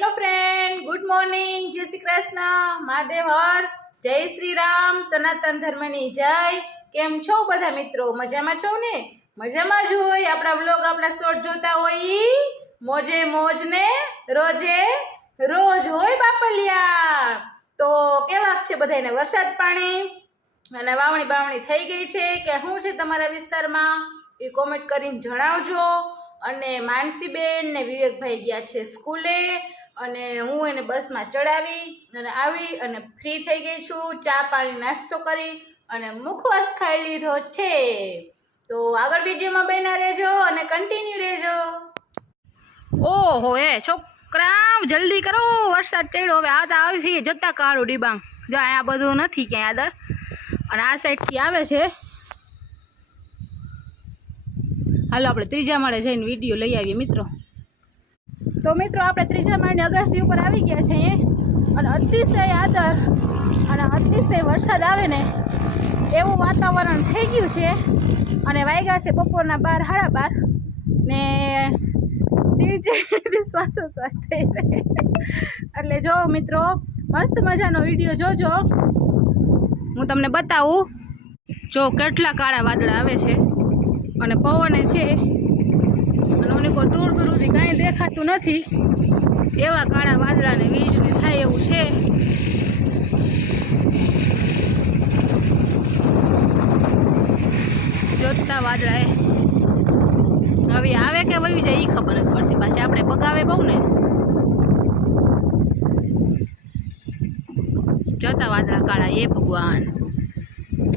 Hello friend good morning જય શ્રી કૃષ્ણ મહાદેવ હર જય શ્રી રામ સનાતન ધર્મની જય કેમ છો બધા મિત્રો? મજામાં છો ને? મજામાં જ હોય. આપણા બ્લોગ આપણા શોર્ટ જોતા હોય. મોજે મોજ ને રોજે રોજ હોય બાપલિયા. તો કેવા છે બધાને વરસાદ પાણી અને વાવણી બાવણી થઈ ગઈ છે કે શું છે તમારા વિસ્તારમાં? એ કોમેન્ટ કરીને જણાવજો. અને માનસીબેન ને વિવેકભાઈ ગયા છે સ્કૂલે. અને હું એને બસમાં ચડાવી અને આવી અને ફ્રી થઈ ગઈ છું, ચા પાણી નાસ્તો કરી અને મુખવાસ ખાઈ લીધો છે. તો આગળ વિડીયોમાં બન્યા રહેજો અને કન્ટિન્યુ રહેજો. ઓહો, એ છોકરા જલ્દી કરો, વરસાદ ચડ્યો. હવે આવતા આવી જતા કાળું ડીબાંગ. જો અહીંયા બધું નથી ક્યાંય આદર અને આ સાઈડથી આવે છે. હાલો, આપણે ત્રીજા માળે જઈને વીડિયો લઈ આવીએ મિત્રો. તો મિત્રો, આપણે ત્રીજા માળની અગાસી ઉપર આવી ગયા છીએ. અને અતિશય આદર અને અતિશય વરસાદ આવે ને એવું વાતાવરણ થઈ ગયું છે. અને વાગ્યા છે બપોરના બાર, સાડા બાર. ને શ્વાસોશ્વાસ થઈ એટલે જો મિત્રો, મસ્ત મજાનો વીડિયો જોજો. હું તમને બતાવું જો કેટલા કાળા વાદળા આવે છે. અને પવને છે અને ઓની કોઈ દૂર દૂર સુધી કાંઈ દેખાતું નથી. એવા કાળા વાદળા ને વીજળી થાય એવું છે. જોતા વાદળા એ. હવે આવે કે વયું જાય એ ખબર નથી પડતી પાછી આપણે બગાવે બહુ ને. જતા વાદળા કાળા એ ભગવાન.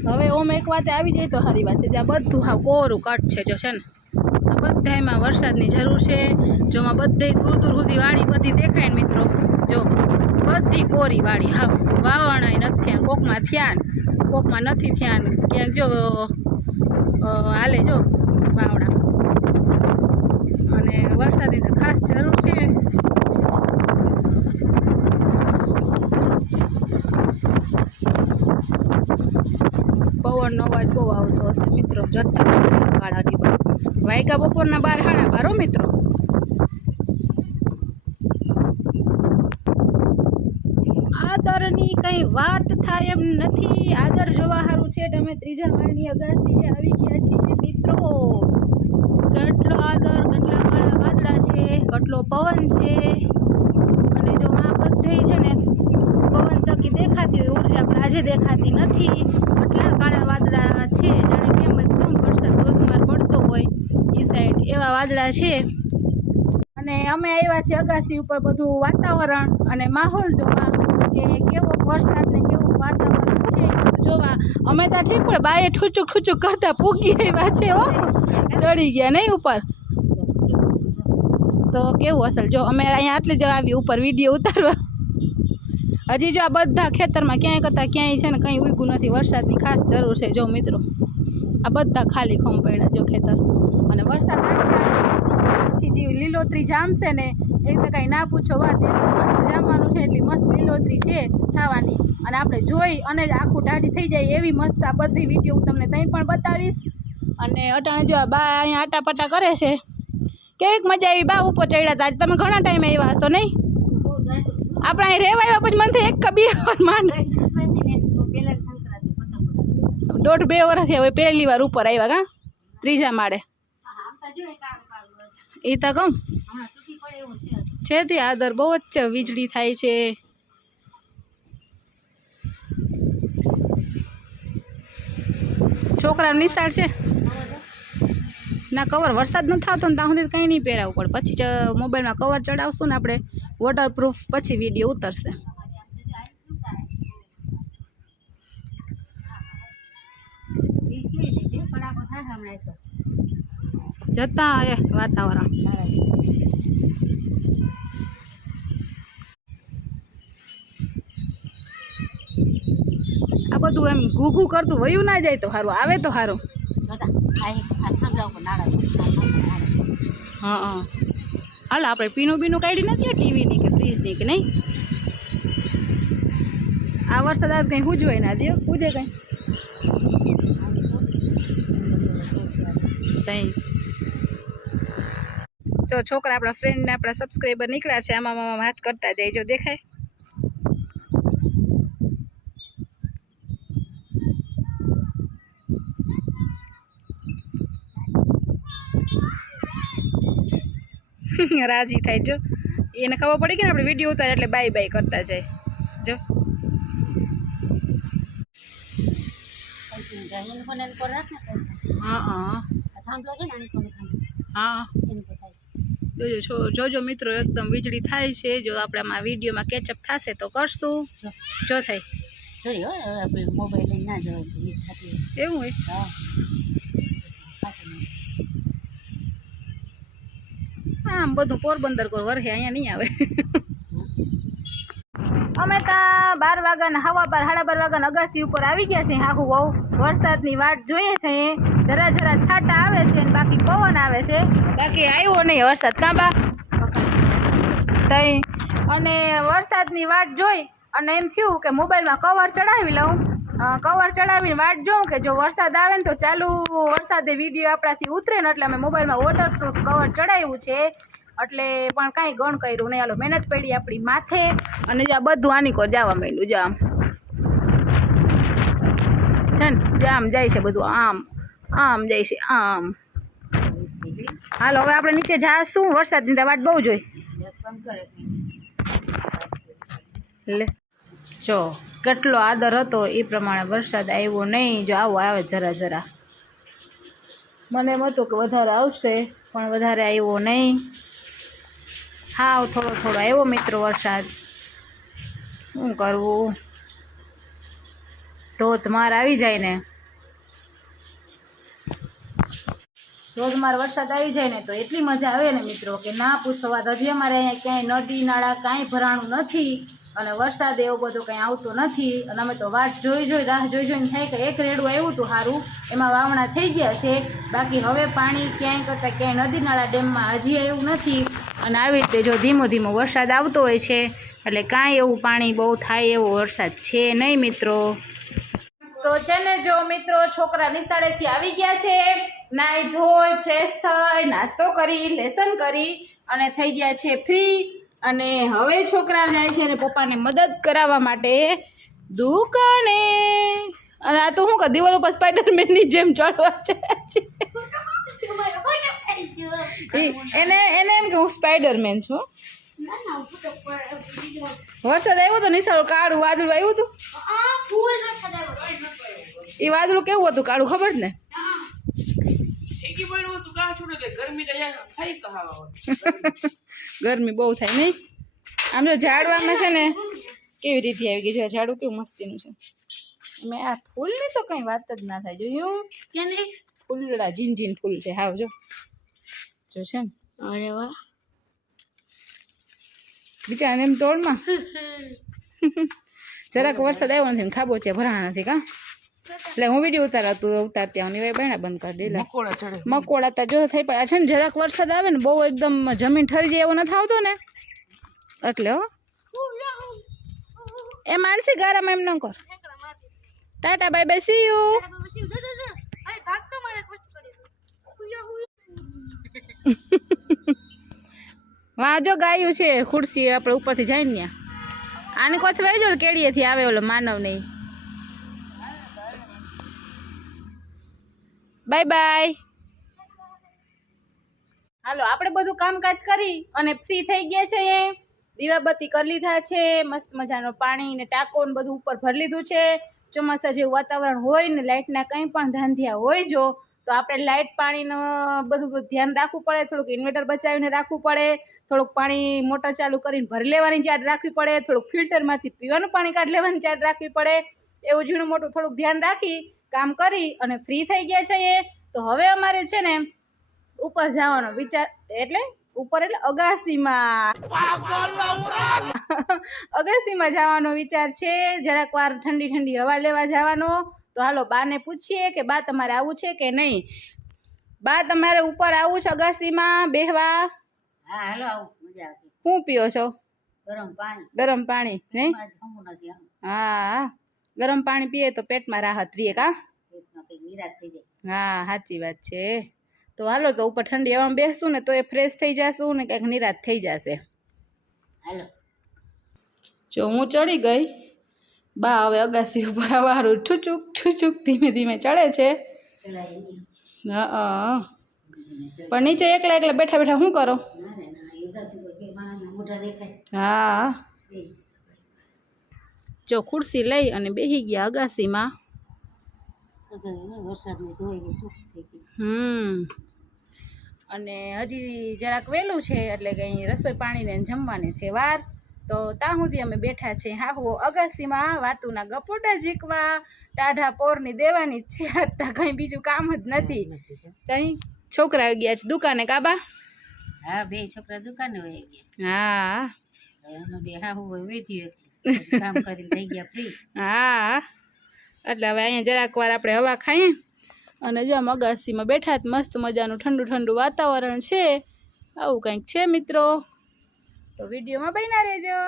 હવે ઓમ એક વાતે આવી જાય તો સારી વાત છે. જ્યાં બધું હા કોરું કટ છે જો છે ને. આ બધાયમાં વરસાદની જરૂર છે. જોમાં બધે દૂર દૂર સુધી વાડી બધી દેખાય ને મિત્રો. જો, બધી કોરી વાડી. હા વાવણાય નથી થયા, કોકમાં થયા ને, કોકમાં નથી થયા ને. ક્યાંક જો હાલે જો, વાવણા. અને વરસાદની તો ખાસ જરૂર છે. પવનનો અવાજ બહુ આવતો હશે મિત્રો. જતા કાળા ડીબા વાયગા બપોરના બાર, સાડા બારો મિત્રો. આદરની કઈ વાત થાય એમ નથી. આદર જોવા સારું છે અમે ત્રીજા માળની અગાસીએ આવી ગયા છીએ મિત્રો. કેટલો આદર, કેટલા કાળા વાદળા છે, કેટલો પવન છે. અને જો આ બધે છે ને પવન ચકી દેખાતી હોય, ઊર્જા પણ આજે દેખાતી નથી. એટલા કાળા વાદળા છે, જાણે કેમ એકદમ વરસાદ ધોધમાર પડતો હોય. એ સાઈડ એવા વાદળા છે. અને અમે આવ્યા છીએ અગાસી ઉપર બધું વાતાવરણ અને માહોલ જોવા કે કેવો વરસાદ ને કેવું વાતાવરણ છે. જોવા, અમે ત્યાં ઠીક પણ બાએ ઠૂચુક ઠૂચુક કરતા પૂગી આવ્યા છે હો. ચડી ગયા નહીં ઉપર. તો કેવું અસલ? જો અમે અહીંયા આટલી જ આવી ઉપર વીડિયો ઉતારવા. હજી જો આ બધા ખેતરમાં ક્યાંય કરતાં ક્યાંય છે ને કંઈ ઉગ્યું નથી. વરસાદની ખાસ જરૂર છે, જો મિત્રો. આ બધા ખાલી ખમ પડ્યા જો ખેતર અને વરસાદ જાય પછી જે લીલોતરી જામશે ને એ રીતે કાંઈ ના પૂછો વાત, એટલું મસ્ત જામવાનું છે, એટલી મસ્ત લીલોતરી છે થવાની અને આપણે જોઈ અને આખું ટાઢી થઈ જાય એવી મસ્ત આ બધી વીડિયો હું તમને ત્યાં પણ બતાવીશ. અને અટાણે જો બા અહીંયા આટાપટા કરે છે, કેવીક મજા આવી બા ઉપર ચડ્યા હતા તમે ઘણા ટાઈમે આવ્યા હશો નહીં આપણે અહીં રહેવા આવ્યા પછી મને એક કે બે વાર માંડ. દોઢ બે વર્ષથી હવે પહેલી વાર ઉપર આવ્યા કા? ત્રીજા માળે. એ તો કહું. છે તે આદર બહુ જ વીજળી થાય છે. છોકરા નિશાળ છે. ના કવર વરસાદ નથી થતો ને ત્યાં સુધી કંઈ નહીં પહેરાવવું પડે પછી મોબાઈલમાં કવર ચડાવશું ને આપણે વોટરપ્રૂફ પછી વીડિયો ઉતરશે. જતા એ વાતાવરણ આ બધું એમ ઘૂઘું કરતું વયું ના જાય તો સારું આવે તો સારું હા હા હાલ આપણે પીનું બીનું કાઢી નથી ટીવીની કે ફ્રીજની કે નહીં? આ વરસાદ આજ કંઈ હુજવાય ના દે પૂજે કંઈ. તઈ જો છોકરા આપણા ફ્રેન્ડને આપણા સબસ્ક્રાઈબર નીકળ્યા છે આમાં આમાં વાત કરતા જાય જો દેખાય. રાજી થાય જો. એને ખબર પડી કે આપણે વીડિયો ઉતારે એટલે બાય બાય કરતા જાય. જો. હા. હા હા. જોજો છો જોજો મિત્રો એકદમ વીજળી થાય છે. જો આપણે આમાં વિડીયોમાં કેચઅપ થશે તો કરશું. જો. થાય જોઈ આપણે મોબાઈલ લઈને ના જવાય ઈ થતી હોય. એવું હોય? હા. આમ બધું પોરબંદર કોર વરહે અહીંયા નહીં આવે. અમે ત્યાં બાર વાગ્યાના હવા બાર સાડા બાર વાગ્યાના અગાસી ઉપર આવી ગયા છે હાહુ બહુ વરસાદની વાટ જોઈએ છે. જરા જરા છાંટા આવે છે ને બાકી પવન આવે છે. બાકી આવ્યો નહીં વરસાદ. કાં બા? તઈ. અને વરસાદની વાટ જોઈ અને એમ થયું કે મોબાઈલમાં કવર ચડાવી લઉં. કવર ચડાવીને વાટ જોઉં કે જો વરસાદ આવે ને તો ચાલુ વરસાદે વીડિયો આપણાથી ઉતરે ને એટલે અમે મોબાઈલમાં વોટરપ્રૂફ કવર ચડાવ્યું છે. એટલે પણ કાંઈ ગણ કર્યું નહીં. હાલો, મહેનત પડી આપણી માથે અને જો બધું આની કોર જવા માંડ્યું. જો આમ. છે ને જામ જાય છે બધું આમ. આમ જઈશી આમ. હાલો, હવે આપણે નીચે જાશું. વરસાદની તો વાટ બહુ જોઈ. લે. જો, કેટલો આદર હતો, એ પ્રમાણે વરસાદ આવ્યો નહીં. જો, આવો આવે જરા જરા. મને એમ હતું કે વધારે આવશે, પણ વધારે આવ્યો નહીં. હાવ, થોડો થોડો આવ્યો મિત્રો વરસાદ. શું કરવું? ધોધમાર આવી જાય ને. ધોધમાર વરસાદ આવી જાય ને તો એટલી મજા આવે ને મિત્રો કે ના પૂછો વાત. હજી અમારે અહીંયા ક્યાંય નદી, નાળા કાંઈ ભરાણું નથી અને વરસાદ એવો બધો કંઈ આવતો નથી. અને અમે તો વાટ જોઈ જોઈ, રાહ જોઈ જોઈને થાય કે એક રેડું આવ્યું હતું સારું એમાં વાવણા થઈ ગયા છે. બાકી હવે પાણી ક્યાંય કરતાં ક્યાંય નદી, નાળા ડેમમાં હજી આવ્યું નથી. અને આવી રીતે જો ધીમો ધીમો વરસાદ આવતો હોય છે, એટલે કાંઈ એવું પાણી બહુ થાય એવો વરસાદ છે નહીં મિત્રો. તો છે ને જો મિત્રો, છોકરા નિશાળેથી આવી ગયા છે. નાઈ ધોઈ ફ્રેશ થઈ નાસ્તો કરી લેસન કરી અને થઈ ગયા છે ફ્રી અને હવે છોકરા જાય છે અને પપ્પાને મદદ કરાવવા માટે દુકાને. અને આ તો હું કદી દિવાલ ઉપર સ્પાઈડરમેનની જેમ ચડવા છે. એને એને એમ કે હું સ્પાઈડરમેન છું. વરસાદ આવ્યો હતો નિશાળો કાળું વાદળું આવ્યું હતું. એ વાદળું કેવું હતું કાળું ખબર ને? છોડે કે ગરમી તો બહુ થાય નહીં. આમ જો ઝાડવામાં છે ને કેવી રીતે આવી ગઈ છે? ઝાડું કેવું મસ્તીનું છે? મેં આ ફૂલની તો કંઈ વાત જ ના થાય. જોયું? ફૂલડા ઝીન ફૂલ છે. હાવ જો. જો છે ને અરે વાહ. બિચારાને એમ તોડમાં જરાક વરસાદ આવ્યો નથી ને ખાબો છે ભરાણા નથી કા? એટલે હું વીડિયો ઉતારા તું ઉતારતી આવું હોય બેણા બંધ કરી દે મકોડા તા જો થઈ પડે છે ને જરાક વરસાદ આવે ને બહુ એકદમ જમીન ઠરી જાય એવો નથી આવતો ને. એટલે હો. એ માનસી ગારામાં એમ ન કર. Tata bye bye see you વાહ જો ગાયું છે ખુરશી આપણે ઉપરથી જાય ને આને કોથી વાઈ જો કેડીએથી આવે ઓલો માનવ નહીં બાય બાય હાલો, આપણે બધું કામકાજ કરી અને ફ્રી થઈ ગયા છે દીવાબત્તી કરી લીધા છે, મસ્ત મજાનો પાણી ને ટાંકો ને બધું ઉપર ભરી લીધું છે. ચોમાસા જેવું વાતાવરણ હોય ને લાઇટના કંઈ પણ ધાંધિયા હોય જો, તો આપણે લાઇટ પાણીનું બધું ધ્યાન રાખવું પડે, થોડુંક ઇન્વર્ટર બચાવીને રાખવું પડે, થોડુંક પાણી મોટર ચાલુ કરીને ભરી લેવાની ચાર્જ રાખવી પડે, થોડુંક ફિલ્ટરમાંથી પીવાનું પાણી કાઢી લેવાની ચાર્જ રાખવી પડે, એવું ઝીણું મોટું થોડુંક ધ્યાન રાખી કામ કરી અને ફ્રી થઈ ગયા છે એ તો હવે અમારે છે ને ઉપર જવાનો વિચાર એટલે ઉપર એટલે અગાસીમાં. અગાસીમાં જવાનો વિચાર છે જરાક વાર ઠંડી ઠંડી હવા લેવા જવાનો. તો હાલો બાને પૂછીએ કે બા તમારે આવું છે કે નહીં? બા તમારે ઉપર આવું છે અગાસીમાં બેહવા? હા હાલો આવું. મજા આવતી શું પીઓ છો? ગરમ પાણી. ગરમ પાણી નહીં? હા. ગરમ પાણી પીએ તો પેટમાં રાહત રહીએ કા? હા સાચી વાત છે. તો હાલો તો ઉપર ઠંડી હવામાં બેસું ને તો એ ફ્રેશ થઈ જશું ને કંઈક નિરાશ થઈ જશે. હાલો. જો હું ચડી ગઈ બા હવે અગાસી ઉપર વારું ઠુચુક ઠુચુક ધીમે ધીમે ચડે છે. હા પણ નીચે એકલા એકલા બેઠા બેઠા શું કરો? હા. જો ખુરશી લઈ અને બેસી ગયા અગાસીમાં. હમ. અને હજી જરાક વહેલું છે એટલે કે અહીં રસોઈ પાણીને જમવાની છે વાર. તો ત્યાં સુધી અમે બેઠા છે. હાહુ અગાસીમાં વાતુના ગપોટા જીકવા ટાઢા પોરની દેવાની જ છે. અત્યારે કંઈ બીજું કામ જ નથી. તઈ છોકરા ગયા છે દુકાને કાબા હા બે છોકરા દુકાને વહી ગયા. હા. બે હા હું એટલે હા, એટલે હવે અહીંયા જરાક વાર આપણે હવા ખાઈએ. અને જો આમ અગાસીમાં બેઠા જ મસ્ત મજાનું ઠંડુ ઠંડુ વાતાવરણ છે. આવું કંઈક છે મિત્રો. તો વિડીયોમાં બન્યા રહેજો.